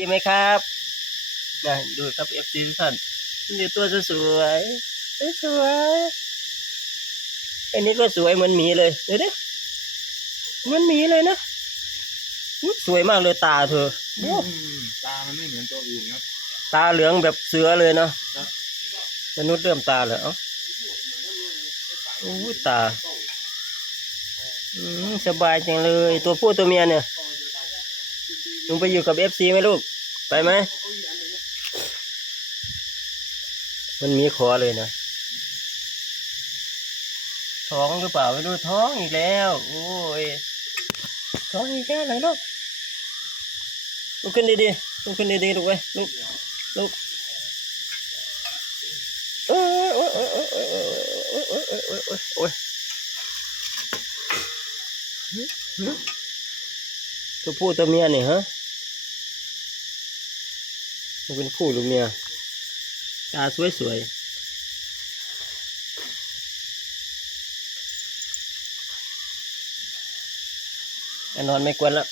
ดีไหมครับนะดูครับเอฟซีทุกท่านดูตัวสวยสวยอันนี้ก็สวยเหมือนหมีเลยเดี๋ยวดิเหมือนหมีเลยนะอุ๊ยสวยมากเลยตาเธอโอ้ ตามันไม่เหมือนตัวอื่นครับตาเหลืองแบบเสือเลยเนาะมนุษย์เริ่มตาเหรอโอ้ตาสบายจังเลยตัวผู้ตัวเมียเนี่ยลุงไปอยู่กับเอฟซีไหมลูกไปไหมมันมีคอเลยนะท้องหรือเปล่าไม่รู้ท้องอีกแล้วโอ้ยท้องอีกแล้วไหนลูกลุกขึ้นดีๆลุกขึ้นดีๆลูกเว้ยลูกโอ้ยโอ้ยโอ้ยโอ้ยโอ้ยโอ้ยโอ้ยโอ้ยโอ้ยโอ้ยตัวผู้ตัวเมียเนี่ยฮะมันเป็นผู้หรือเมียตาสวยๆนอนไม่กวนแล้ว